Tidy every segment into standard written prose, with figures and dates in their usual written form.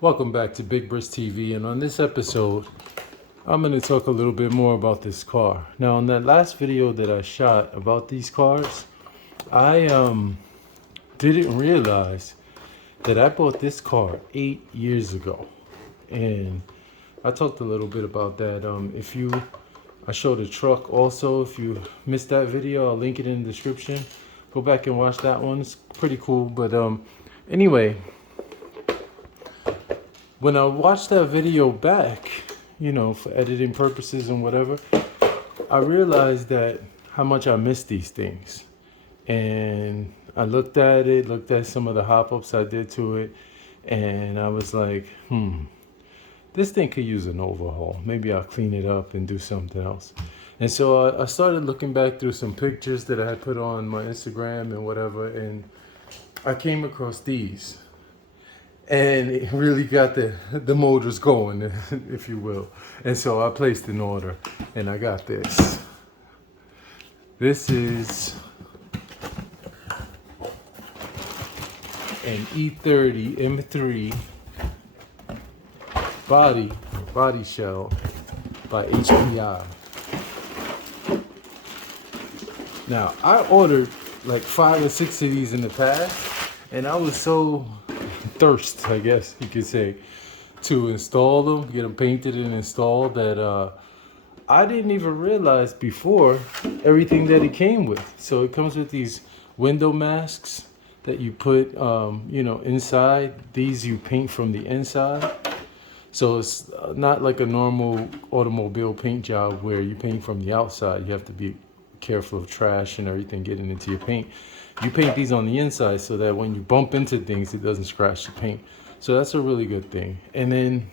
Welcome back to Big Brisk TV, and on this episode I'm going to talk a little bit more about this car. Now, on that last video that I shot about these cars, I didn't realize that I bought this car 8 years ago, and I talked a little bit about that. I showed a truck also. If you missed that video, I'll link it in the description. Go back and watch that one. It's pretty cool. But anyway, when I watched that video back, for editing purposes and whatever, I realized that how much I miss these things. And I looked at some of the hop-ups I did to it, and I was like, this thing could use an overhaul. Maybe I'll clean it up and do something else. And so I started looking back through some pictures that I had put on my Instagram and whatever, and I came across these. And it really got the motors going, if you will. And so I placed an order, and I got this. This is an E30 M3 body shell by HPI. Now, I ordered like 5 or 6 of these in the past, and I was so thirst, I guess you could say, to install them, get them painted and installed, that I didn't even realize before everything that it came with. So it comes with these window masks that you put, inside. These you paint from the inside. So it's not like a normal automobile paint job where you paint from the outside. You have to be careful of trash and everything getting into your paint. You paint these on the inside so that when you bump into things, it doesn't scratch the paint. So that's a really good thing. And then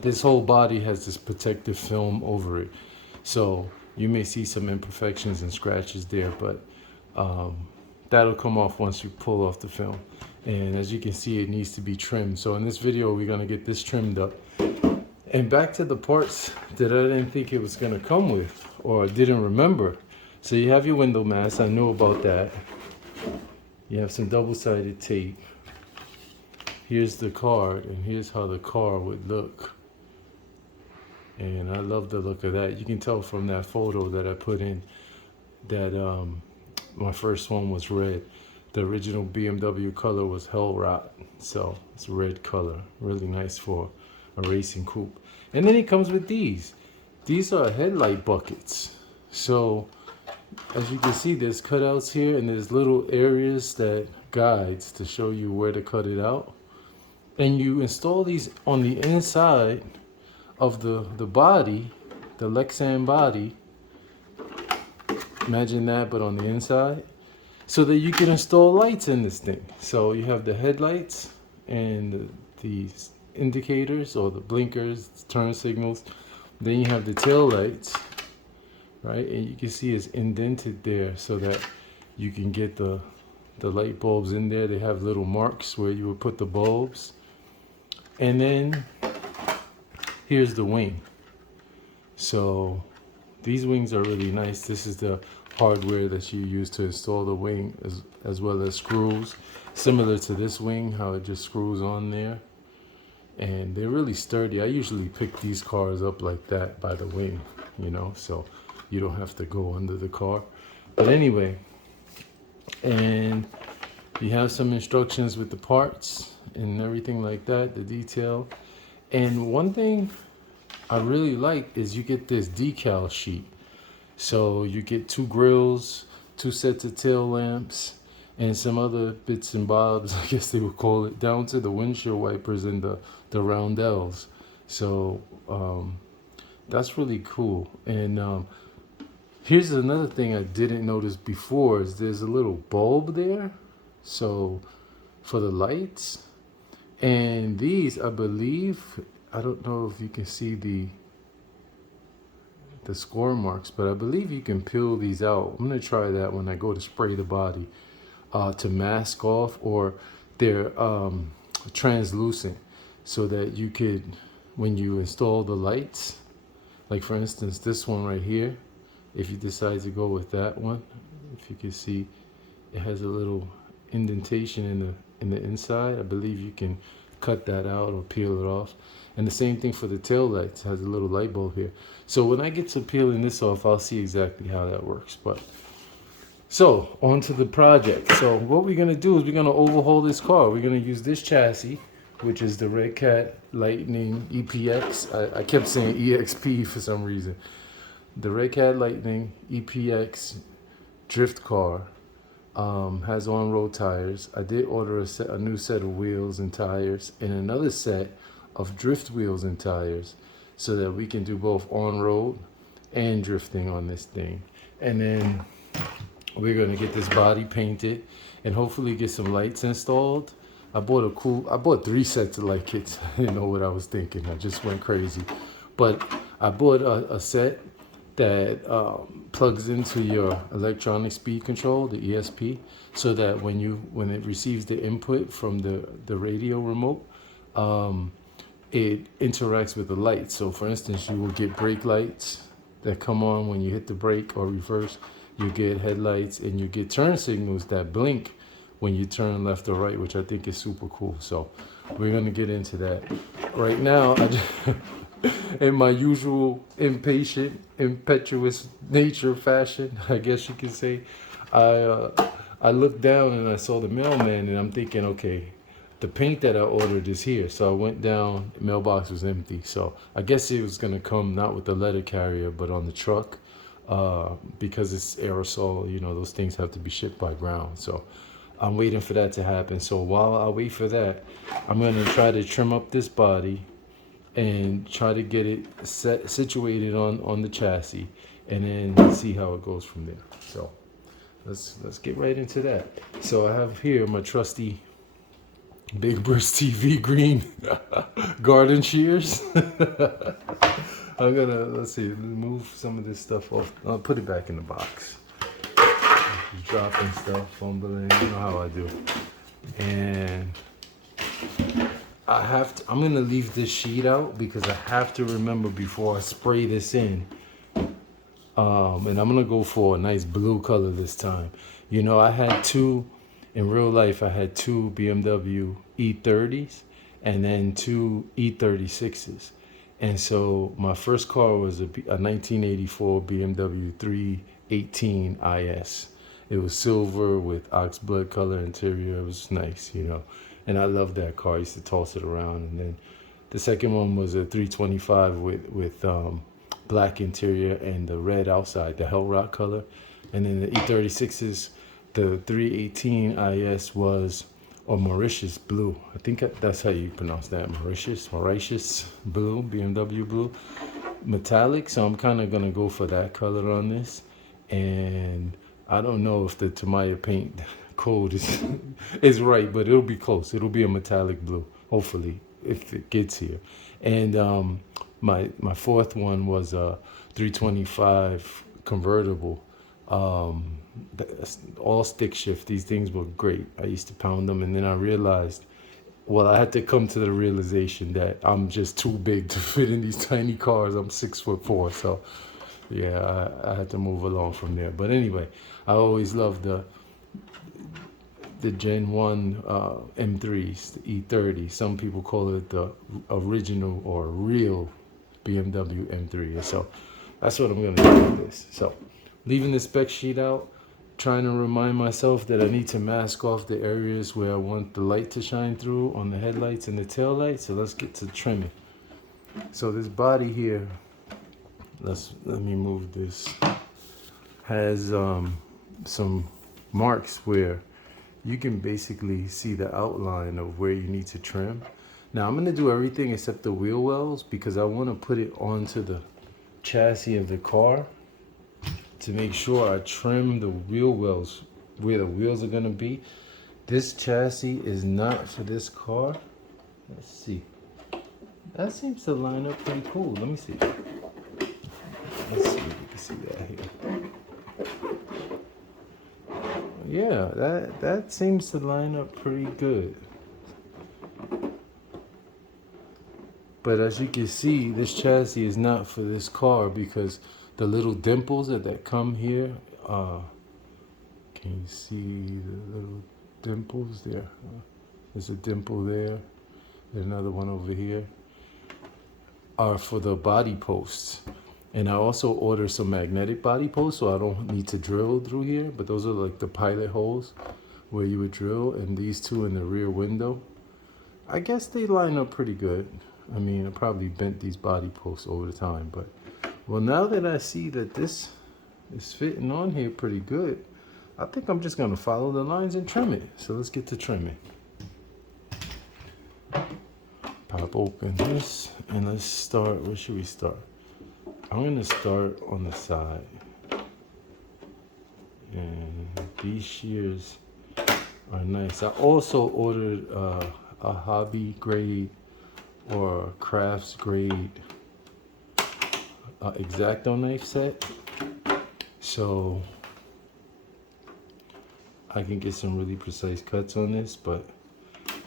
this whole body has this protective film over it. So you may see some imperfections and scratches there, but that'll come off once you pull off the film. And as you can see, it needs to be trimmed. So in this video, we're gonna get this trimmed up. And back to the parts that I didn't think it was gonna come with, or I didn't remember. So you have your window mask, I knew about that. You have some double-sided tape. Here's the card, and here's how the car would look. And I love the look of that. You can tell from that photo that I put in that my first one was red. The original BMW color was Hell Rot, so it's red color. Really nice for a racing coupe. And then it comes with these. These are headlight buckets. So as you can see, there's cutouts here, and there's little areas that guides to show you where to cut it out. And you install these on the inside of the body, the Lexan body. Imagine that, but on the inside, so that you can install lights in this thing. So you have the headlights and the indicators or the blinkers, turn signals. Then you have the tail lights, right? And you can see it's indented there so that you can get the light bulbs in there. They have little marks where you would put the bulbs. And then here's the wing. So these wings are really nice. This is the hardware that you use to install the wing, as well as screws, similar to this wing, how it just screws on there. And they're really sturdy. I usually pick these cars up like that by the wing, so you don't have to go under the car. But anyway, and you have some instructions with the parts and everything like that, the detail. And one thing I really like is you get this decal sheet. So you get 2 grills, 2 sets of tail lamps, and some other bits and bobs, I guess they would call it, down to the windshield wipers and the roundels. So that's really cool. And here's another thing I didn't notice before, is there's a little bulb there, so for the lights. And these, I believe, I don't know if you can see the score marks, but I believe you can peel these out. I'm gonna try that when I go to spray the body to mask off, or they're translucent, so that you could, when you install the lights, like for instance this one right here, if you decide to go with that one, if you can see, it has a little indentation in the inside. I believe you can cut that out or peel it off. And the same thing for the tail lights. It has a little light bulb here. So when I get to peeling this off, I'll see exactly how that works. But so on to the project. So what we're gonna do is we're gonna overhaul this car. We're gonna use this chassis, which is the Redcat Lightning EPX. I kept saying EXP for some reason. The Redcat Lightning EPX drift car. Has on-road tires. I did order a new set of wheels and tires and another set of drift wheels and tires so that we can do both on-road and drifting on this thing. And then we're gonna get this body painted and hopefully get some lights installed. I bought 3 sets of light kits. I didn't know what I was thinking. I just went crazy. But I bought a set that plugs into your electronic speed control, the ESP, so that when it receives the input from the radio remote, it interacts with the lights. So for instance, you will get brake lights that come on when you hit the brake or reverse. You get headlights and you get turn signals that blink when you turn left or right, which I think is super cool. So we're gonna get into that. Right now, in my usual impatient, impetuous nature fashion, I guess you could say, I looked down and I saw the mailman and I'm thinking, okay, the paint that I ordered is here. So I went down, the mailbox was empty. So I guess it was gonna come not with the letter carrier, but on the truck, because it's aerosol, you know, those things have to be shipped by ground. So I'm waiting for that to happen. So while I wait for that, I'm gonna try to trim up this body and try to get it situated on the chassis, and then see how it goes from there. So let's get right into that. So I have here my trusty Big Burst TV green garden shears. I'm gonna, let's see, move some of this stuff off. I'll put it back in the box. Dropping stuff, fumbling, you know how I do. And I'm gonna leave this sheet out because I have to remember before I spray this in. And I'm gonna go for a nice blue color this time. You know, in real life, I had 2 BMW E30s and then 2 E36s. And so my first car was a 1984 BMW 318 IS. It was silver with oxblood color interior. It was nice, you know. And I loved that car. I used to toss it around. And then the second one was a 325 with black interior and the red outside, the Hell Rock color. And then the E36s, the 318 IS was a Mauritius blue. I think that's how you pronounce that, Mauritius blue, BMW blue, metallic. So I'm kind of gonna go for that color on this. And I don't know if the Tamiya paint code is right, but it'll be close. It'll be a metallic blue, hopefully, if it gets here. And my fourth one was a 325 convertible. All stick shift. These things were great. I used to pound them, and then I realized, well, I had to come to the realization that I'm just too big to fit in these tiny cars. I'm 6'4", so yeah, I had to move along from there. But anyway, I always loved the Gen 1 M3s, the E30. Some people call it the original or real BMW M3. So that's what I'm going to do with this. So leaving the spec sheet out, trying to remind myself that I need to mask off the areas where I want the light to shine through on the headlights and the tail lights. So let's get to trimming. So this body here, let me move this, has some marks where you can basically see the outline of where you need to trim. Now I'm going to do everything except the wheel wells because I want to put it onto the chassis of the car to make sure I trim the wheel wells where the wheels are going to be. This chassis is not for this car. Let's see. That seems to line up pretty cool. Let me see. Let's see if you can see that here. Yeah, that seems to line up pretty good. But as you can see, this chassis is not for this car because the little dimples that come here, can you see the little dimples there? There's a dimple there. another one over here, are for the body posts. And I also ordered some magnetic body posts, so I don't need to drill through here. But those are like the pilot holes where you would drill, and these two in the rear window. I guess they line up pretty good. I mean, I probably bent these body posts over the time, but well, now that I see that this is fitting on here pretty good, I think I'm just gonna follow the lines and trim it. So let's get to trimming. Pop open this and let's start. Where should we start? I'm gonna start on the side. And these shears are nice. I also ordered a hobby grade or crafts grade X-Acto knife set, so I can get some really precise cuts on this. But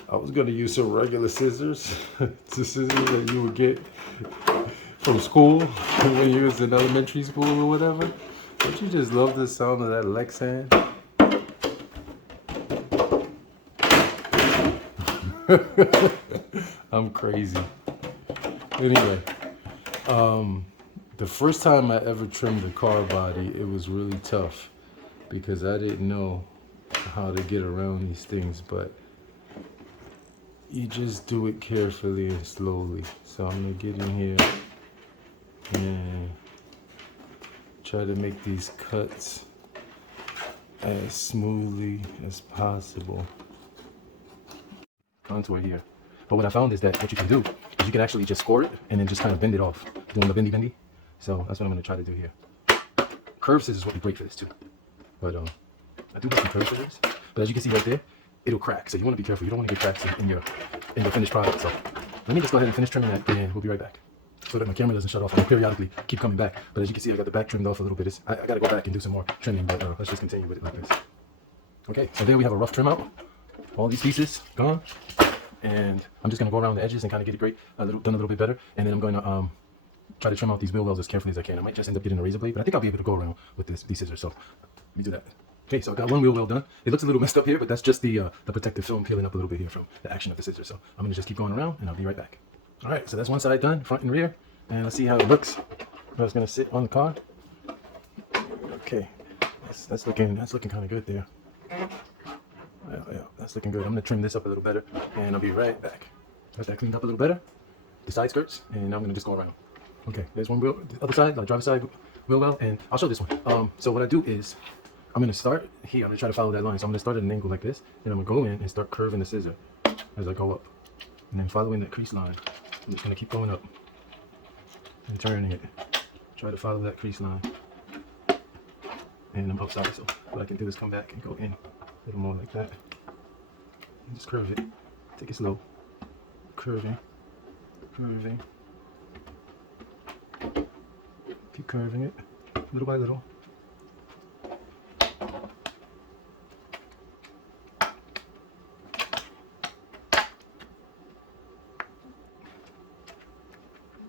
I was gonna use some regular scissors, the scissors that you would get from school when you was in elementary school or whatever. Don't you just love the sound of that Lexan? I'm crazy. Anyway, the first time I ever trimmed a car body, it was really tough because I didn't know how to get around these things, but you just do it carefully and slowly. So I'm gonna get in here and try to make these cuts as smoothly as possible. Contour here. But what I found is that what you can do is you can actually just score it and then just kind of bend it off, doing the bendy. So that's what I'm going to try to do here. Curve scissors will be great for this too. But I do got some curve scissors. But as you can see right there, it'll crack. So you want to be careful. You don't want to get cracks in your finished product. So let me just go ahead and finish trimming that, and we'll be right back. So that my camera doesn't shut off. I'll periodically keep coming back. But as you can see, I got the back trimmed off a little bit. I got to go back and do some more trimming, but let's just continue with it like this. Okay, so there we have a rough trim out. All these pieces gone. And I'm just going to go around the edges and kind of get it great, done a little bit better. And then I'm going to try to trim out these wheel wells as carefully as I can. I might just end up getting a razor blade, but I think I'll be able to go around with these scissors. So let me do that. Okay, so I got one wheel well done. It looks a little messed up here, but that's just the protective film peeling up a little bit here from the action of the scissors. So I'm going to just keep going around, and I'll be right back. All right, so that's one side done, front and rear. And let's see how it looks. How it's going to sit on the car. Okay, that's looking kind of good there. Yeah, that's looking good. I'm gonna trim this up a little better, and I'll be right back. Got that cleaned up a little better, the side skirts, and now I'm gonna just go around. Okay, there's one wheel, the other side, the driver's side wheel well, and I'll show this one. So what I do is, I'm gonna start here. I'm gonna try to follow that line. So I'm gonna start at an angle like this, and I'm gonna go in and start curving the scissor as I go up, and then following that crease line. I'm just gonna keep going up and turning it. Try to follow that crease line, and I'm upside. So what I can do is come back and go in a little more like that. And just curve it. Take it slow. Curving. Curving. Keep curving it little by little.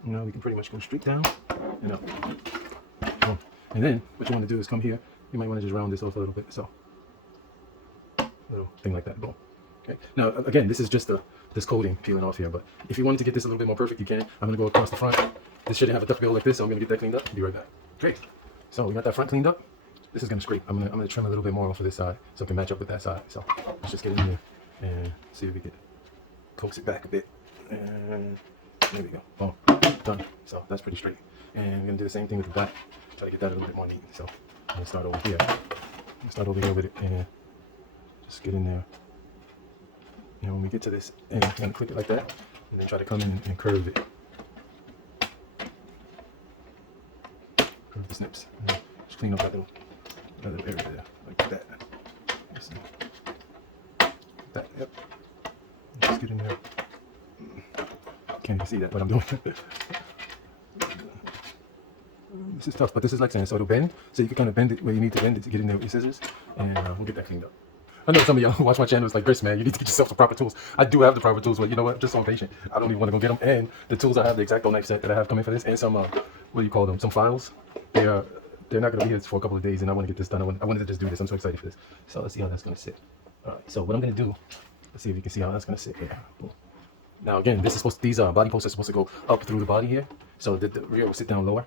Now we can pretty much go straight down and up. Oh. And then what you want to do is come here. You might want to just round this off a little bit. So little thing like that. Boom. Okay. Now again, this is just this coating peeling off here, but if you wanted to get this a little bit more perfect, you can. I'm gonna go across the front. This shouldn't have a duckbill like this, so I'm gonna get that cleaned up. Be right back. Great. So we got that front cleaned up. This is gonna scrape. I'm gonna trim a little bit more off of this side so it can match up with that side. So let's just get in here and see if we can coax it back a bit. And there we go. Boom. Done. So that's pretty straight. And we're gonna do the same thing with the back. Try to get that a little bit more neat. So I'm gonna start over here. With it and just get in there. And when we get to this, and I'm gonna click it like that, and then try to come in and curve it. Curve the snips. And just clean up that little area there, like that. That, yep. Just get in there. Can't even see that, but I'm doing it. This is tough, but this is like saying, so it'll bend, so you can kind of bend it where you need to bend it to get in there with your scissors, and we'll get that cleaned up. I know some of y'all who watch my channel is like, Chris, man, you need to get yourself the proper tools. I do have the proper tools, but you know what? I'm just so impatient. I don't even want to go get them. And the tools I have, the X-Acto knife set that I have coming for this, and some, what do you call them? Some files. They're not going to be here for a couple of days, and I want to get this done. I wanted to just do this. I'm so excited for this. So let's see how that's going to sit. All right. So what I'm going to do, let's see if you can see how that's going to sit. Yeah. Boom. Now again, this is supposed to, these body posts are supposed to go up through the body here, so the rear will sit down lower.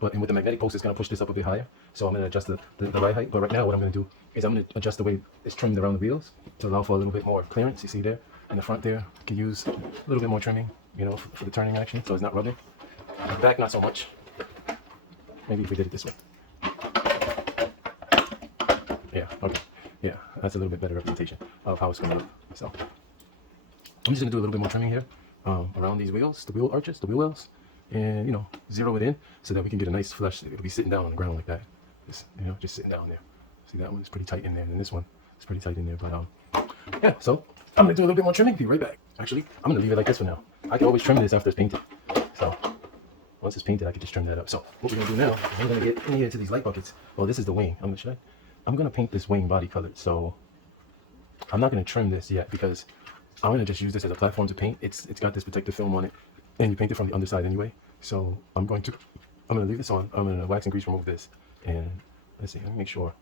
But and with the magnetic post, it's going to push this up a bit higher. So I'm going to adjust the ride height. But right now, what I'm going to do is I'm going to adjust the way it's trimmed around the wheels to allow for a little bit more clearance. You see there in the front there, you can use a little bit more trimming, you know, for the turning action, so it's not rubbing. The back, not so much. Maybe if we did it this way. Yeah. Okay. Yeah, that's a little bit better representation of how it's going to look. So I'm just going to do a little bit more trimming here around these wheels, the wheel arches, the wheel wells, and, you know, zero it in so that we can get a nice flush. It'll be sitting down on the ground like that. Just, you know, just sitting down there. See, that one is pretty tight in there, and this one is pretty tight in there. But yeah, so I'm going to do a little bit more trimming. Be right back. Actually, I'm going to leave it like this for now. I can always trim this after it's painted. So once it's painted, I can just trim that up. So what we're going to do now is I'm going to get in here to these light buckets. Well, this is the wing. I'm going to paint this wing body colored. So I'm not going to trim this yet because I'm going to just use this as a platform to paint. It's got this protective film on it, and you paint it from the underside anyway. So I'm going to leave this on. I'm going to wax and grease remove this. And let's see, let me make sure.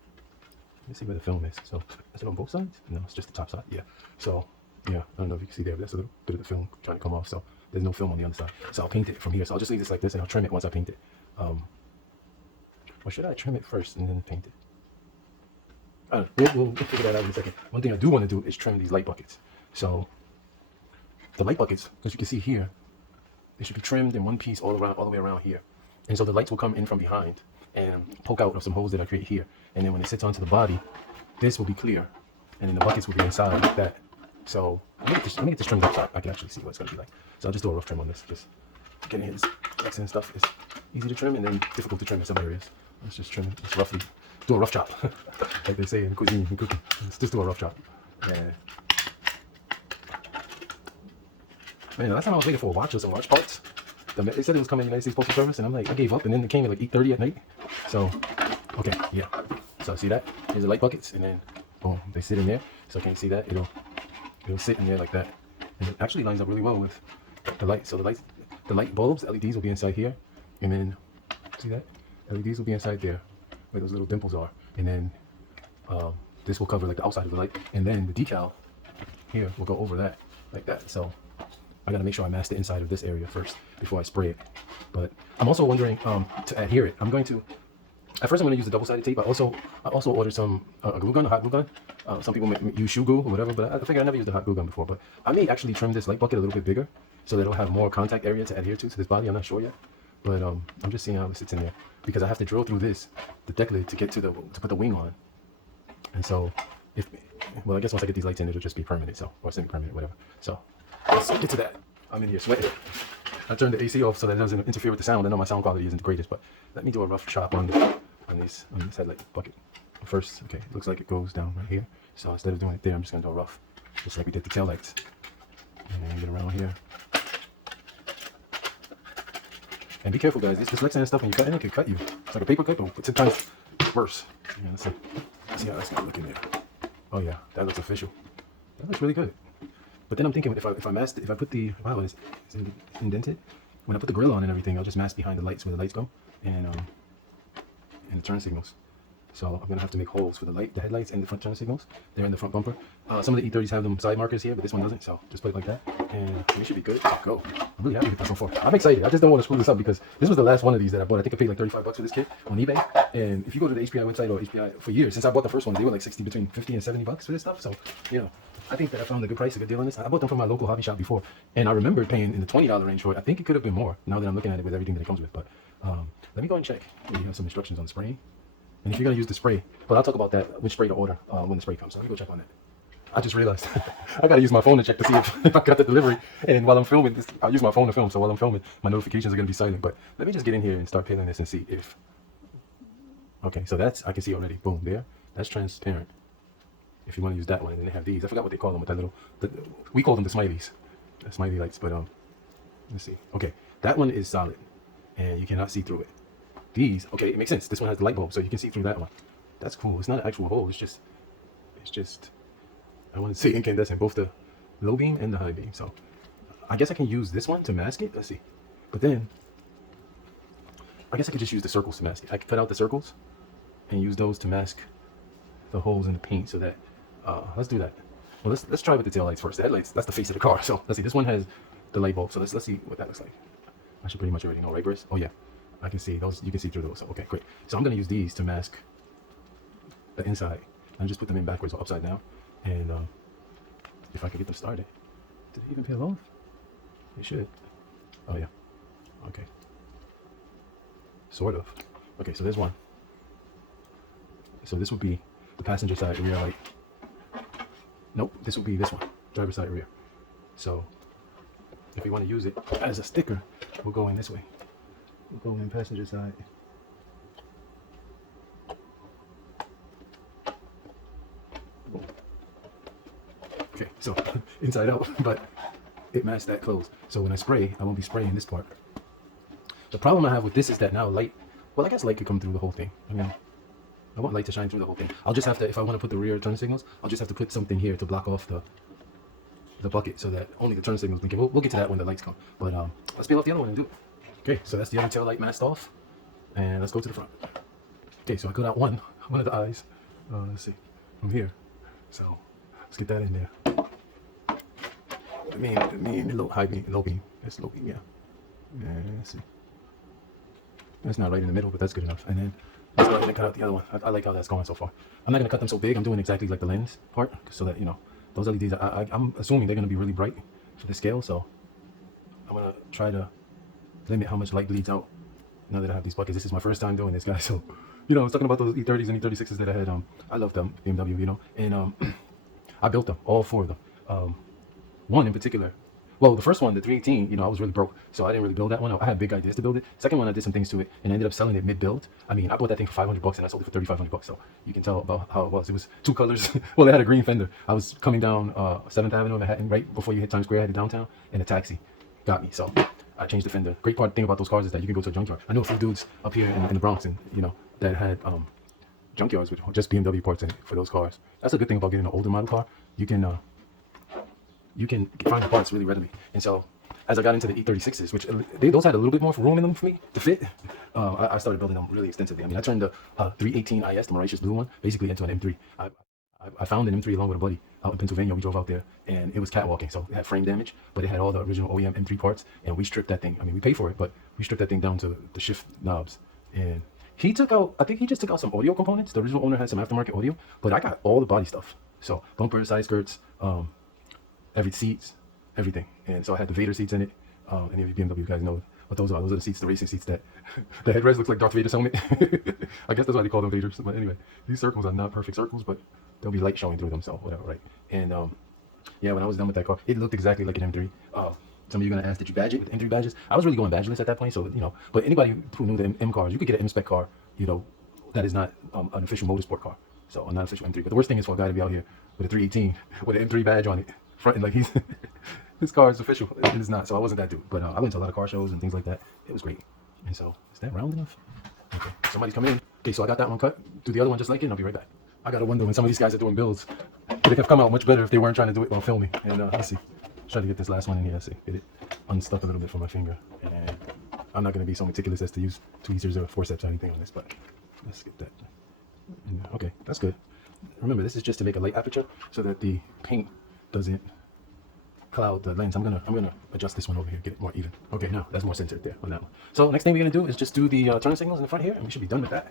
Let's see where the film is. So is it on both sides? No, it's just the top side. Yeah. So yeah, I don't know if you can see there, but that's a little bit of the film trying to come off. So there's no film on the underside. So I'll paint it from here. So I'll just leave this like this and I'll trim it once I paint it. Or should I trim it first and then paint it? I don't know. We'll figure that out in a second. One thing I do want to do is trim these light buckets. So the light buckets, as you can see here, they should be trimmed in one piece all the way around here. And so the lights will come in from behind and poke out of some holes that I create here. And then when it sits onto the body, this will be clear. And then the buckets will be inside like that. So let me get this trimmed up so I can actually see what it's going to be like. So I'll just do a rough trim on this. Just getting his excellent stuff is easy to trim and then difficult to trim in some areas. Let's just trim it. Just roughly do a rough chop. Like they say in cuisine and cooking. Let's just do a rough chop. And man, last time I was waiting for a watch or some watch parts. They said it was coming in the United States Postal Service, and I'm like, I gave up, and then it came at like 8:30 at night. So, okay, yeah. So see that? Here's the light buckets, and then boom, they sit in there. So I can't see that. It'll sit in there like that, and it actually lines up really well with the light. So the light bulbs, LEDs will be inside here, and then see that? LEDs will be inside there, where those little dimples are, and then this will cover like the outside of the light, and then the decal here will go over that like that. So I gotta make sure I mask the inside of this area first before I spray it. But I'm also wondering to adhere it. At first I'm gonna use the double-sided tape. I also ordered some a glue gun, a hot glue gun. Some people use shoe glue or whatever, but I figured I never used a hot glue gun before. But I may actually trim this light bucket a little bit bigger so that it'll have more contact area to adhere to this body. I'm not sure yet, but I'm just seeing how it sits in there because I have to drill through the deck lid to get to put the wing on. And so I guess once I get these lights in, it'll just be permanent, or semi-permanent, whatever. So let's get to that. I'm in here sweating. I turned the AC off so that it doesn't interfere with the sound. I know my sound quality isn't the greatest, but let me do a rough chop on this headlight bucket. First, okay, it looks like it goes down right here. So instead of doing it there, I'm just gonna do a rough, just like we did the tail lights. And get around here. And be careful, guys. This Lexan stuff, when you cut it, it can cut you. It's like a paper cut, but sometimes it's worse. Yeah, let's see how that's gonna look in there. Oh yeah, that looks official. That looks really good. But then I'm thinking if I put the it's indented. When I put the grill on and everything, I'll just mask behind the lights where the lights go and the turn signals. So I'm gonna have to make holes for the headlights and the front turn signals. They're in the front bumper. Some of the E30s have them side markers here, but this one doesn't. So just put it like that, and we should be good to go. I'm really happy with this so far. I'm excited. I just don't want to screw this up because this was the last one of these that I bought. I think I paid like $35 for this kit on eBay. And if you go to the HPI website or HPI for years, since I bought the first one, they were like between 50 and 70 bucks for this stuff. So I think that I found a good price, a good deal on this. I bought them from my local hobby shop before, and I remember paying in the $20 range for it. I think it could have been more now that I'm looking at it with everything that it comes with. But let me go and check. We have some instructions on spraying. And if you're going to use the spray, but I'll talk about that, which spray to order when the spray comes. So let me go check on that. I just realized I got to use my phone to check to see if I got the delivery. And while I'm filming this, I'll use my phone to film. So while I'm filming, my notifications are going to be silent. But let me just get in here and start peeling this and see if... Okay, so I can see already. Boom, there. That's transparent. If you want to use that one. And then they have these. I forgot what they call them with that little... we call them the smileys. The smiley lights. But let's see. Okay, that one is solid. And you cannot see through it. These, okay, it makes sense. This one has the light bulb, so you can see through that one. That's cool. It's not an actual hole. It's just, I want to say incandescent, both the low beam and the high beam. So I guess I can use this one to mask it. Let's see. But then, I guess I could just use the circles to mask it. I could cut out the circles and use those to mask the holes in the paint so that, let's do that. Well, let's try with the tail lights first. The headlights, that's the face of the car. So let's see. This one has the light bulb. So let's see what that looks like. I should pretty much already know, right, Briss? Oh yeah, I can see those. You can see through those. So, okay, great. So I'm gonna use these to mask the inside and just put them in backwards or upside down. And if I can get them started, did it even peel off? It should. Oh yeah. Okay. Sort of. Okay, so there's one. So this would be the passenger side rear light. Nope, this would be this one, driver side rear. So if we want to use it as a sticker, we'll go in this way. We'll go in passenger side. Okay, so inside out, but it matched that close. So when I spray, I won't be spraying this part. The problem I have with this is that now light, well, I guess light could come through the whole thing. I mean, I want light to shine through the whole thing. I'll just have to, if I want to put the rear turn signals, I'll just have to put something here to block off the bucket so that only the turn signals can get. We'll get to that when the lights come. But let's peel off the other one and do it. Okay, so that's the other tail light masked off. And let's go to the front. Okay, so I cut out one of the eyes. Let's see, from here. So let's get that in there. The main low beam. That's low beam, yeah. And let's see. That's not right in the middle, but that's good enough. And then let's go ahead and cut out the other one. I like how that's going so far. I'm not gonna cut them so big. I'm doing exactly like the lens part, so that, you know, those LEDs, I'm assuming they're gonna be really bright for the scale. So I'm gonna try to limit how much light bleeds out now that I have these buckets. This is my first time doing this, guys. So, you know, I was talking about those E30s and E36s that I had. I love them, BMW, you know, and I built them, all four of them. One in particular, well, the first one, the 318, you know, I was really broke, so I didn't really build that one. I had big ideas to build it. Second one, I did some things to it and ended up selling it mid-build. I mean, I bought that thing for $500 and I sold it for $3,500. So you can tell about how it was. It was two colors. Well, it had a green fender. I was coming down 7th Avenue in Manhattan, right before you hit Times Square. I had it downtown, and a taxi got me. So I changed the fender. Great thing about those cars is that you can go to a junkyard. I know a few dudes up here in the Bronx, and you know, that had junkyards with just BMW parts in it for those cars. That's a good thing about getting an older model car. You can find the parts really readily. And so as I got into the E36s, which those had a little bit more room in them for me to fit, I started building them really extensively. I mean, I turned the 318 IS, the Mauritius blue one, basically into an M3. I found an M3 along with a buddy out in Pennsylvania. We drove out there, and it was catwalking, so it had frame damage, but it had all the original OEM M3 parts, and we stripped that thing. I mean, we paid for it, but we stripped that thing down to the shift knobs. And he took out, I think he just took out some audio components. The original owner had some aftermarket audio, but I got all the body stuff. So bumper, side skirts, every seats, everything. And so I had the Vader seats in it. Any of you BMW guys know what those are. Those are the seats, the racing seats that the headrest looks like Darth Vader's helmet. I guess that's why they call them Vaders. But anyway, these circles are not perfect circles, but there'll be light showing through them, so whatever, right? And yeah, when I was done with that car, it looked exactly like an M3. Some of you are gonna ask, did you badge it with M3 badges? I was really going badgeless at that point, so you know. But anybody who knew the M cars, you could get an M spec car, you know, that is not an official motorsport car, so a non-official M3. But the worst thing is for a guy to be out here with a 318 with an M3 badge on it, fronting like he's his car is official. It is not. So I wasn't that dude. But I went to a lot of car shows and things like that. It was great. And so, is that round enough? Okay, somebody's coming in. Okay, so I got that one cut. Do the other one just like it, and I'll be right back. I gotta wonder when some of these guys are doing builds, they could have come out much better if they weren't trying to do it while filming. And let's see. Try to get this last one in here. Let's see. Get it unstuck a little bit from my finger. And I'm not gonna be so meticulous as to use tweezers or forceps or anything on this, but let's get that. And, okay, that's good. Remember, this is just to make a light aperture so that the paint doesn't cloud the lens. I'm gonna adjust this one over here, get it more even. Okay, now that's more centered there on that one. So next thing we're gonna do is just do the turn signals in the front here, and we should be done with that.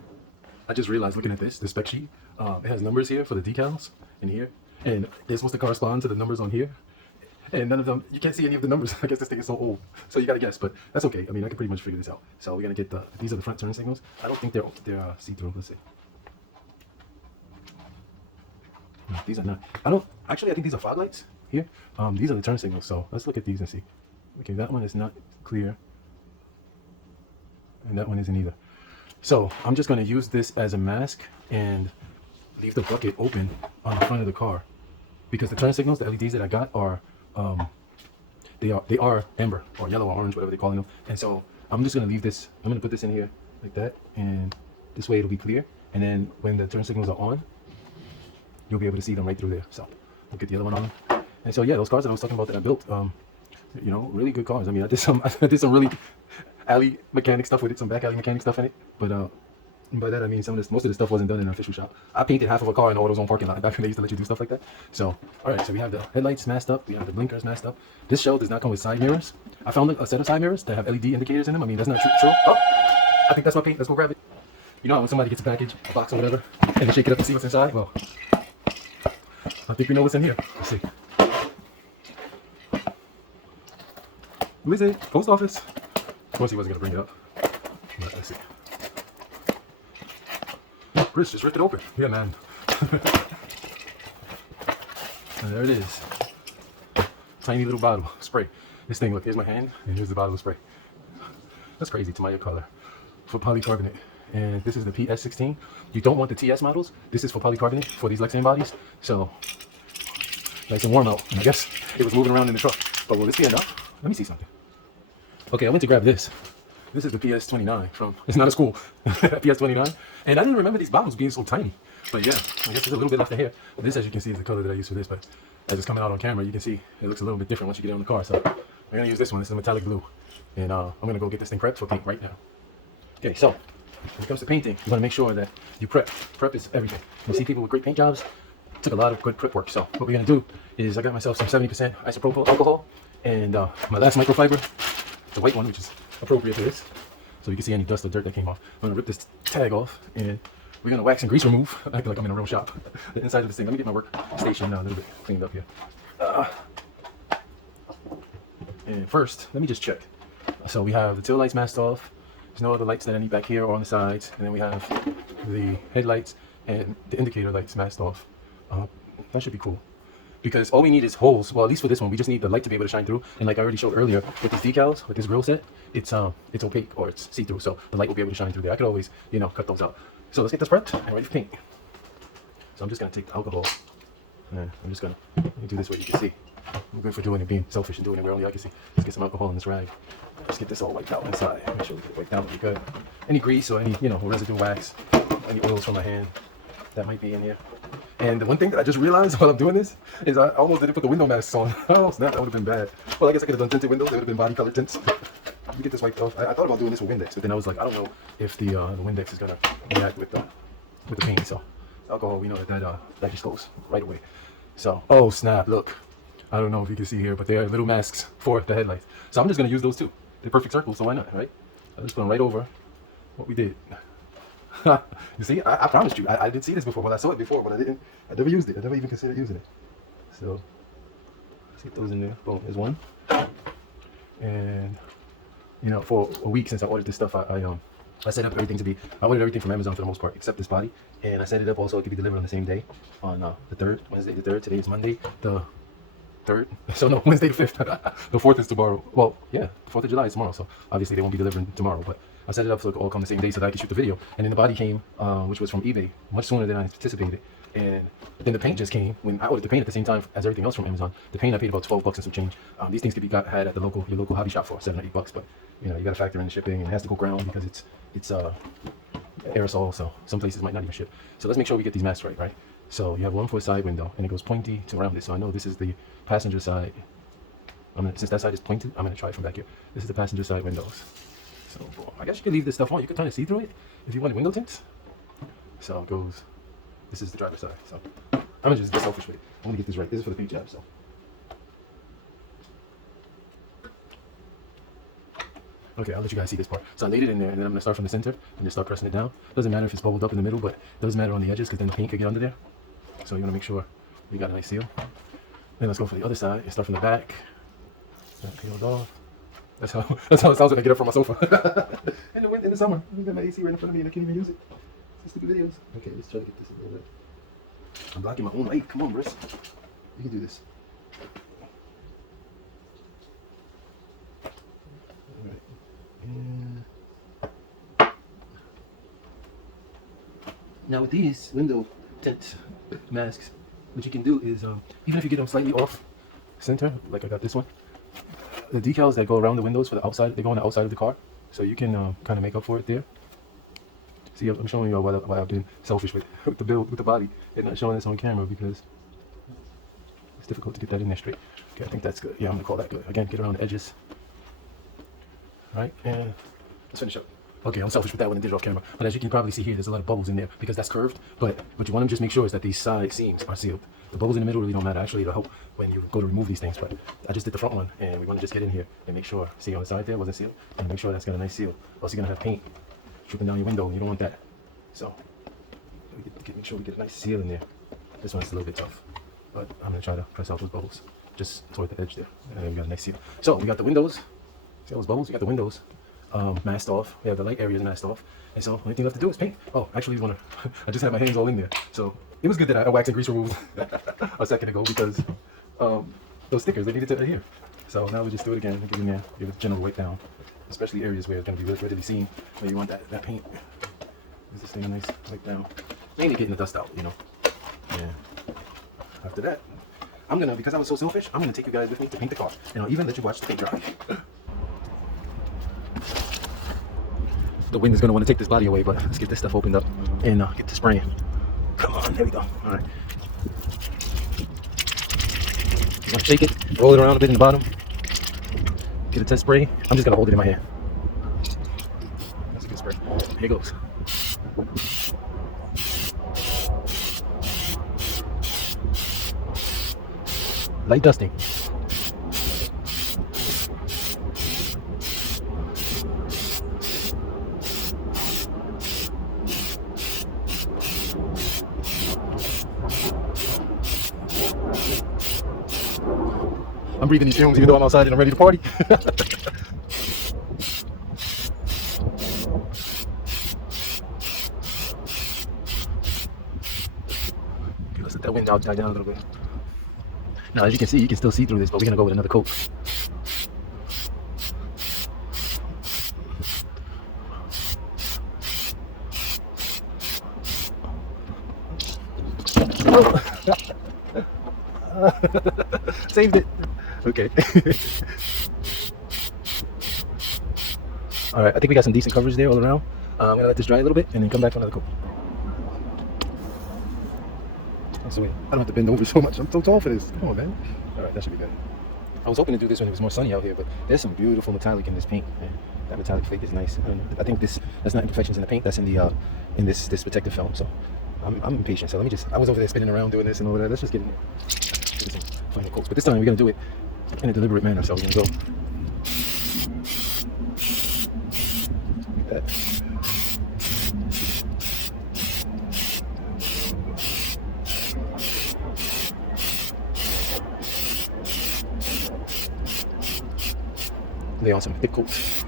I just realized looking at this, the spec sheet, it has numbers here for the decals in here, and they're supposed to correspond to the numbers on here. And none of them, you can't see any of the numbers. I guess this thing is so old, so you gotta guess, but that's okay. I mean, I can pretty much figure this out. So we're gonna get these are the front turn signals. I don't think they're see-through. Let's see. No, these are not. I think these are fog lights here. These are the turn signals. So let's look at these and see. Okay, that one is not clear, and that one isn't either. So I'm just gonna use this as a mask and leave the bucket open on the front of the car, because the turn signals, the LEDs that I got are they are amber or yellow or orange, whatever they're calling them. And so I'm just gonna leave this. I'm gonna put this in here like that, and this way it'll be clear. And then when the turn signals are on, you'll be able to see them right through there. So we'll get the other one on. And so yeah, those cars that I was talking about that I built, you know, really good cars. I mean, I did some really alley mechanic stuff with it, some back alley mechanic stuff in it. But By that I mean most of the stuff wasn't done in an official shop. I painted half of a car in an AutoZone parking lot. Back when they used to let you do stuff like that. So, all right. So we have the headlights masked up. We have the blinkers masked up. This shell does not come with side mirrors. I found a set of side mirrors that have LED indicators in them. I mean, that's not true. Oh, I think that's my paint. Let's go grab it. You know how when somebody gets a package, a box or whatever, and they shake it up and see what's inside? Well, I think we know what's in here. Let's see. Who is it? Post office. Of course he wasn't going to bring it up. But let's see. Chris just ripped it open. Yeah, man. And there it is. Tiny little bottle. Spray. This thing, look, here's my hand, and here's the bottle of spray. That's crazy to my color. For polycarbonate. And this is the PS16. You don't want the TS models. This is for polycarbonate for these Lexan bodies. So, nice and warm out. And I guess it was moving around in the truck. But will this be enough? Let me see something. Okay, I went to grab this. This is the PS29 from, it's not a school, PS29. And I didn't remember these bottles being so tiny. But yeah, I guess there's a little bit left in here. This, as you can see, is the color that I use for this. But as it's coming out on camera, you can see it looks a little bit different once you get it on the car. So I'm going to use this one. This is a metallic blue. And I'm going to go get this thing prepped for paint right now. Okay, so when it comes to painting, you want to make sure that you prep. Prep is everything. You see people with great paint jobs, it took a lot of good prep work. So what we're going to do is I got myself some 70% isopropyl alcohol and my last microfiber, the white one, which is appropriate to this. So you can see any dust or dirt that came off. I'm going to rip this tag off and we're going to wax and grease remove. I feel like I'm in a real shop. The inside of this thing. Let me get my workstation a little bit cleaned up here. And first, let me just check. So we have the tail lights masked off. There's no other lights that I need back here or on the sides. And then we have the headlights and the indicator lights masked off. That should be cool. Because all we need is holes. Well, at least for this one, we just need the light to be able to shine through. And like I already showed earlier, with these decals, with this grill set, it's opaque or it's see-through. So the light will be able to shine through there. I could always, cut those out. So let's get this prepped and ready for paint. So I'm just going to take the alcohol. And I'm just going to do this where you can see. I'm good for doing it, being selfish and doing it where only I can see. Let's get some alcohol in this rag. Just get this all wiped out inside. Make sure we get it wiped out really good. Any grease or any, residue wax, any oils from my hand that might be in here. And the one thing that I just realized while I'm doing this is I almost didn't put the window masks on. Oh snap, that would have been bad. Well, I guess I could have done tinted windows. They would have been body color tints. Let me get this wiped off. I thought about doing this with Windex, but then I was like, I don't know if the Windex is gonna react with the paint. So alcohol, we know that just goes right away. So, oh snap, look. I don't know if you can see here, but they are little masks for the headlights. So I'm just gonna use those too. They're perfect circles, so why not, right? I'll just put them right over what we did. You see, I promised you, I did see this before. Well, I saw it before, but I never used it. I never even considered using it. So let's get those in there. Boom, there's one. And for a week since I ordered this stuff, I set up everything I ordered everything from Amazon for the most part, except this body. And I set it up also to be delivered on the same day, on the 3rd, Wednesday the 3rd. Today is Monday, the 3rd. So no, Wednesday the 5th. The 4th is tomorrow. Well, yeah, the 4th of July is tomorrow. So obviously they won't be delivering tomorrow, but I set it up so it all come the same day so that I can shoot the video. And then the body came, which was from eBay, much sooner than I anticipated. And then the paint just came when I ordered the paint at the same time as everything else from Amazon. The paint I paid about $12 and some change. These things could be had at your local hobby shop for $7 or $8, but you got to factor in the shipping, and it has to go ground because it's aerosol, so some places might not even ship. So let's make sure we get these masks right? So you have one for a side window, and it goes pointy to rounded. So I know this is the passenger side. Since that side is pointed, I'm gonna try it from back here. This is the passenger side windows. So I guess you could leave this stuff on. You could kind of see through it if you wanted window tints. So it goes. This is the driver's side. So I'm gonna just get selfish with it. I'm gonna get this right. This is for the paint job. So. Okay, I'll let you guys see this part. So I laid it in there, and then I'm gonna start from the center and just start pressing it down. Doesn't matter if it's bubbled up in the middle, but it doesn't matter on the edges because then the paint could get under there. So you wanna make sure you got a nice seal. Then let's go for the other side and start from the back. That peeled off. That's how it sounds when I get up from my sofa. in the summer. I got my AC right in front of me and I can't even use it. It's stupid videos. Okay, let's try to get this a little bit. I'm blocking my own light. Come on, Briss. You can do this. Alright. And now with these window tint masks, what you can do is, even if you get them slightly off center, like I got this one, the decals that go around the windows for the outside, they go on the outside of the car, so you can kind of make up for it there. See, I'm showing you why I've been selfish with the build, with the body, and not showing this on camera because it's difficult to get that in there straight. Okay, I think that's good. Yeah, I'm gonna call that good. Again, get around the edges. All right, and let's finish up. Okay, I'm selfish with that one and did it off camera. But as you can probably see here, there's a lot of bubbles in there because that's curved. But what you want to just make sure is that these side seams are sealed. The bubbles in the middle really don't matter. Actually, it'll help when you go to remove these things. But I just did the front one, and we want to just get in here and make sure. See on the side there wasn't sealed, and make sure that's got a nice seal. Or else you're gonna have paint dripping down your window, and you don't want that. So make sure we get a nice seal in there. This one's a little bit tough, but I'm gonna try to press out those bubbles just toward the edge there, and then we got a nice seal. So we got the windows. See all those bubbles? We got the windows masked off. We have the light areas masked off. And so only thing left to do is paint. Oh, actually, I just had my hands all in there. So it was good that I waxed and grease removed a second ago because those stickers, they needed to adhere. So now we just do it again, get in there, give it a general wipe down, especially areas where it's going to be really readily seen, where you want that paint. Gives this thing a nice wipe down. Mainly getting the dust out, you know. And after that, I'm going to, because I was so selfish, I'm going to take you guys with me to paint the car. And I'll even let you watch the paint dry. The wind is going to want to take this body away, but let's get this stuff opened up and get to spraying. Come on, there we go. All right. You want to shake it, roll it around a bit in the bottom. Get a test spray. I'm just going to hold it in my hand. That's a good spray. Here goes. Light dusting. I'm breathing these fumes even though I'm outside and I'm ready to party. Okay, let's let that wind die down a little bit. Now, as you can see, you can still see through this, but we're going to go with another coat. Saved it. Okay. All right, I think we got some decent coverage there all around. I'm gonna let this dry a little bit and then come back for another coat. That's the way. I don't have to bend over so much. I'm so tall for this. Come on, man. All right, that should be good. I was hoping to do this when it was more sunny out here, but there's some beautiful metallic in this paint. Man. That metallic flake is nice. I think that's not imperfections in the paint. That's in the in this protective film. So I'm impatient. So let me just. I was over there spinning around doing this and all that. Let's just get in there. Get some final coats. But this time we're gonna do it in a deliberate manner. So we're gonna go like that. Lay on some thick coats.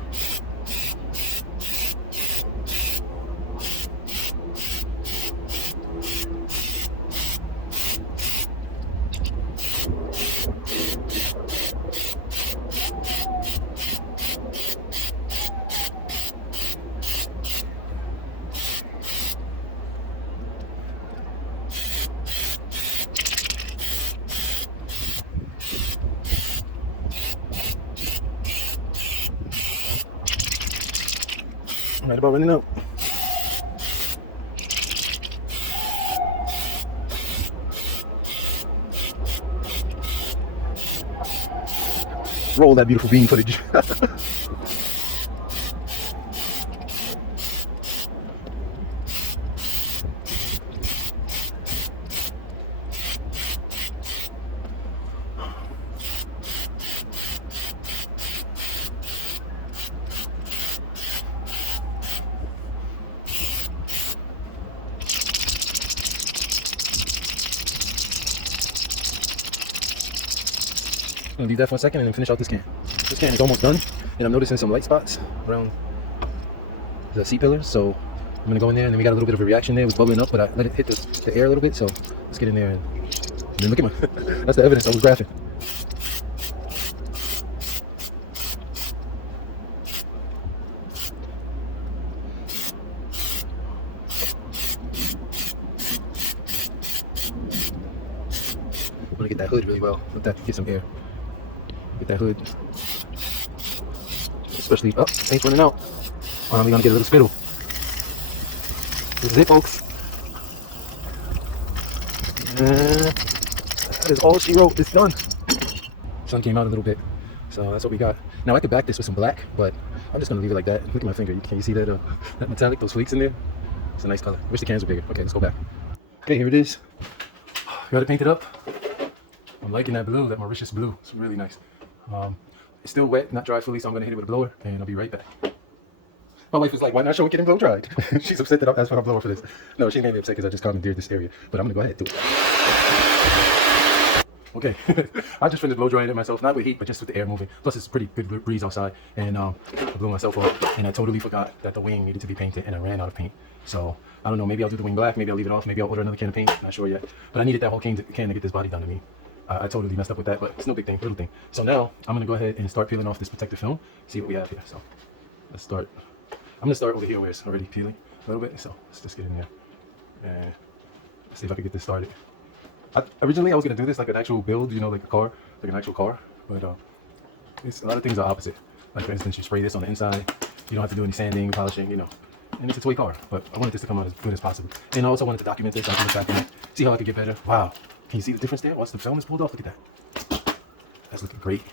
Right about running out. Roll that beautiful bean footage. I'm gonna leave that for a second and then finish out this can. This can is almost done, and I'm noticing some light spots around the seat pillars. So I'm gonna go in there, and then we got a little bit of a reaction there. It was bubbling up, but I let it hit the air a little bit. So let's get in there and then look at my. That's the evidence I was graphing. I'm gonna get that hood really well. Let that get some air. Get that hood. Especially, paint's running out. We're gonna get a little spittle. This is it, folks. That is all she wrote. It's done. Sun came out a little bit, so that's what we got. Now I could back this with some black, but I'm just gonna leave it like that. Look at my finger. Can you see that that metallic, those flakes in there? It's a nice color. Wish the cans were bigger. Okay, let's go back. Okay, here it is. Got to paint it up. I'm liking that blue, that Mauritius blue. It's really nice. It's still wet, not dry fully, so I'm gonna hit it with a blower, and I'll be right back. My wife was like, "Why not show it getting blow dried?" She's upset that I asked for a blower for this. No, she made me upset because I just commandeered this area. But I'm gonna go ahead and do it. Okay, I just finished blow drying it myself, not with heat, but just with the air moving. Plus, it's pretty good breeze outside, and I blew myself off, and I totally forgot that the wing needed to be painted, and I ran out of paint. So I don't know. Maybe I'll do the wing black. Maybe I'll leave it off. Maybe I'll order another can of paint. Not sure yet. But I needed that whole can to get this body done to me. I totally messed up with that, but it's no big thing, little thing. So now I'm gonna go ahead and start peeling off this protective film. See what we have here. So let's start. I'm gonna start over here where it's already peeling a little bit. So let's just get in there and see if I can get this started. Originally I was gonna do this like an actual build, you know, like a car, like an actual car. But it's a lot of things are opposite. Like for instance, you spray this on the inside. You don't have to do any sanding, polishing, you know. And it's a toy car, but I wanted this to come out as good as possible. And I also wanted to document this. I can look back and see how I could get better. Wow. Can you see the difference there? Once the film is pulled off, look at that. That's looking great.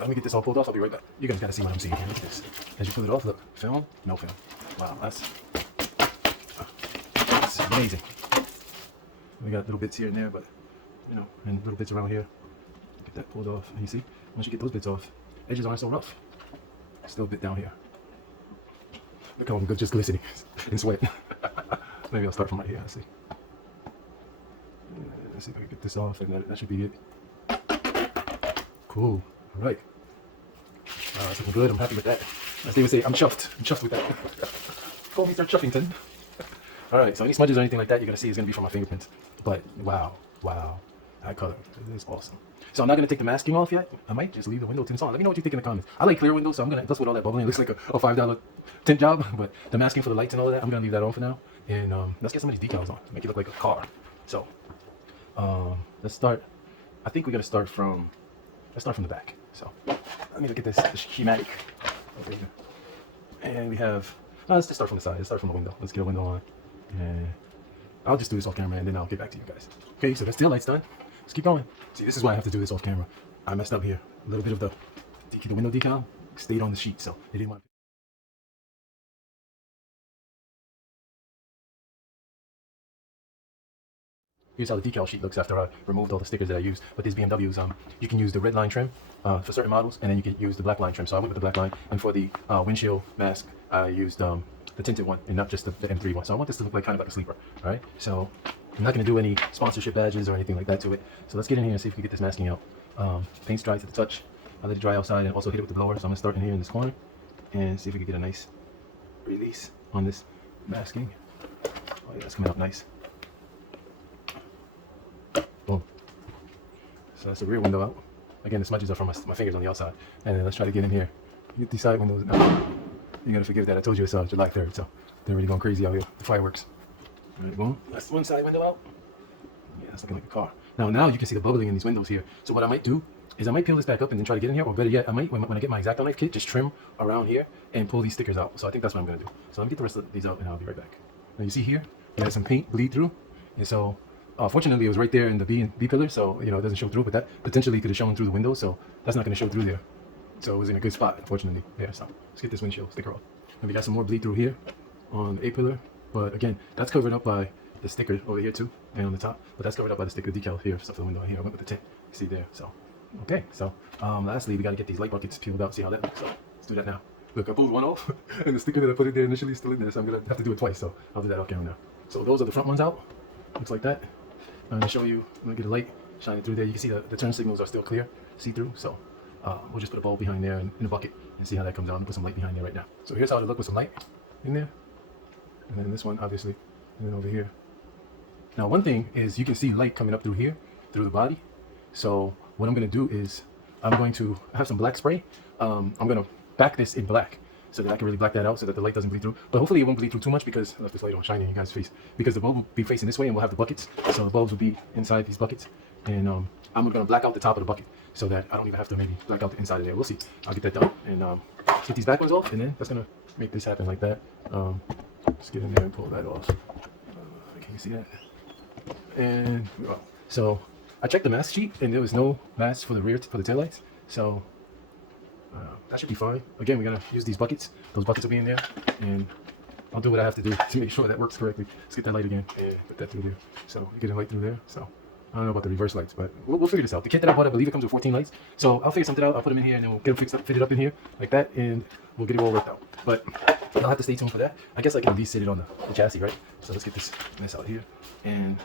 Let me get this all pulled off. I'll be right back. You guys got to see what I'm seeing here. Look at this. As you pull it off, look. Film, no film. Wow, that's amazing. We got little bits here and there, but, you know, and little bits around here. Get that pulled off. And you see, once you get those bits off, edges aren't so rough. Still a bit down here. Look how I'm good, just glistening in sweat. Maybe I'll start from right here. Let's see. Let's see if I can get this off, and that should be it. Cool. All right. It's looking good. I'm happy with that. As they would say, I'm chuffed. I'm chuffed with that. Call me Sir Chuffington. All right. So any smudges or anything like that you're gonna see is gonna be from my fingerprints. But wow, that color is awesome. So I'm not gonna take the masking off yet. I might just leave the window tints on. Let me know what you think in the comments. I like clear windows, so I'm gonna. Plus with all that bubbling, it looks like a $5 tint job. But the masking for the lights and all of that, I'm gonna leave that on for now. And let's get some of these decals on to make it look like a car. So let's start. I think we gotta start from. Let's start from the back. So let me look at this schematic over here. And we have. Let's just start from the side. Let's start from the window. Let's get a window on. And I'll just do this off camera and then I'll get back to you guys. Okay, so the tail light's done. Let's keep going. See, this is why I have to do this off camera. I messed up here. A little bit of the window decal stayed on the sheet, so they didn't want. Here's how the decal sheet looks after I removed all the stickers that I used. But these BMWs, you can use the red line trim for certain models, and then you can use the black line trim. So I went with the black line, and for the windshield mask, I used the tinted one and not just the M3 one. So I want this to look like kind of like a sleeper, all right? So I'm not going to do any sponsorship badges or anything like that to it. So let's get in here and see if we can get this masking out. Paint's dry to the touch. I let it dry outside and also hit it with the blower. So I'm going to start in here in this corner and see if we can get a nice release on this masking. Oh yeah, it's coming out nice. Boom. So that's the rear window out. Again, the smudges are from my fingers on the outside. And then let's try to get in here. Get these side windows out. You gotta forgive that. I told you it's July 3rd, so they're really going crazy out here. The fireworks. All right, boom. That's one side window out. Yeah, that's looking like a car. Now you can see the bubbling in these windows here. So what I might do is I might peel this back up and then try to get in here, or better yet, I might, when I get my X-Acto knife kit, just trim around here and pull these stickers out. So I think that's what I'm gonna do. So let me get the rest of these out and I'll be right back. Now you see here, you have some paint bleed through, and so fortunately it was right there in the B pillar, so you know it doesn't show through. But that potentially could have shown through the window, so that's not gonna show through there. So it was in a good spot, unfortunately. Yeah, so let's get this windshield sticker off. And we got some more bleed through here on the A pillar, but again, that's covered up by the sticker over here too, and on the top. But that's covered up by the sticker decal here, stuff for the window here. I went with the tint, you see there. So, okay. So, lastly, we got to get these light buckets peeled out, see how that looks. So, let's do that now. Look, I pulled one off, and the sticker that I put in there initially is still in there, so I'm gonna have to do it twice. So, I'll do that off camera now. So, those are the front ones out. Looks like that. I'm gonna show you. I'm gonna get a light shining through there. You can see the turn signals are still clear, see through. So. We'll just put a bulb behind there in a bucket and see how that comes out and put some light behind there right now. So here's how it look with some light in there. And then this one, obviously, and then over here. Now, one thing is you can see light coming up through here, through the body. So what I'm going to do is I'm going to have some black spray. I'm going to back this in black so that I can really black that out so that the light doesn't bleed through. But hopefully it won't bleed through too much because I left this light on shining in you guys' face. Because the bulb will be facing this way and we'll have the buckets. So the bulbs will be inside these buckets. And I'm going to black out the top of the bucket so that I don't even have to maybe black out the inside of there. We'll see. I'll get that done and get these back ones off, and then that's going to make this happen like that. Let's get in there and pull that off. Can you see that? And so I checked the mask sheet and there was no mask for the rear, for the taillights. So that should be fine. Again, we're gonna use these buckets. Those buckets will be in there, and I'll do what I have to do to make sure that works correctly. Let's get that light again and put that through there. So you get a light through there. So I don't know about the reverse lights, but we'll figure this out. The kit that I bought, I believe it comes with 14 lights. So I'll figure something out. I'll put them in here and then we'll get them fixed up, fitted up in here like that, and we'll get it all worked out. But I'll have to stay tuned for that. I guess I can at least sit it on the chassis, right? So let's get this mess out here. And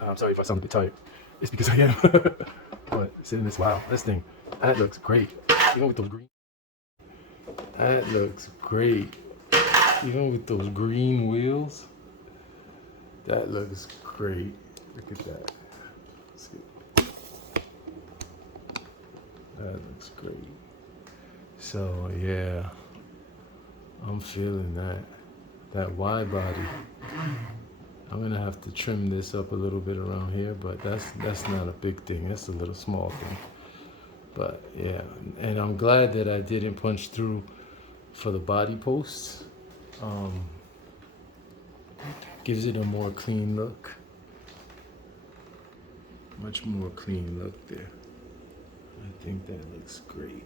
I'm sorry if I sound a bit tired. It's because I am. But sitting this, wow, this thing, that looks great. Even with those green. That looks great. Even with those green wheels, that looks great. Look at that. Let's see. That looks great. So yeah, I'm feeling that. That wide body. I'm gonna have to trim this up a little bit around here, but that's not a big thing. That's a little small thing. But yeah, and I'm glad that I didn't punch through for the body posts. Gives it a more clean look. Much more clean look there. I think that looks great.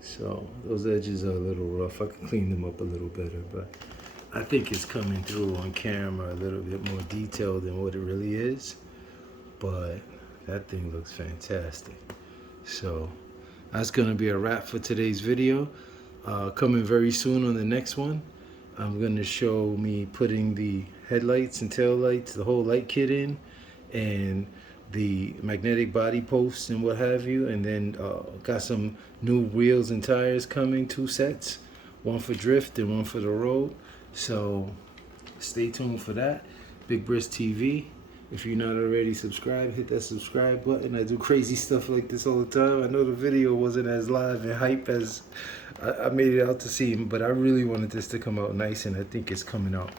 So those edges are a little rough. I can clean them up a little better, but I think it's coming through on camera a little bit more detailed than what it really is. But that thing looks fantastic. So that's gonna be a wrap for today's video. Coming very soon on the next one, I'm gonna show me putting the headlights and tail lights, the whole light kit in, and the magnetic body posts and what have you. And then got some new wheels and tires coming, 2 sets, one for drift and one for the road. So stay tuned for that. Big Brisk TV. If you're not already subscribed, hit that subscribe button. I do crazy stuff like this all the time. I know the video wasn't as live and hype as I made it out to seem, but I really wanted this to come out nice, and I think it's coming out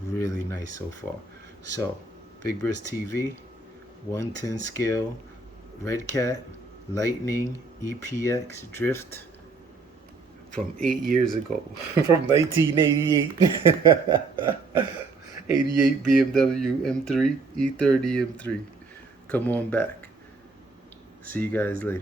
really nice so far. So, Big Brisk TV, 1/10 scale, Redcat, Lightning, EPX, Drift, from 8 years ago, from 1988. 88 BMW M3, E30 M3. Come on back. See you guys later.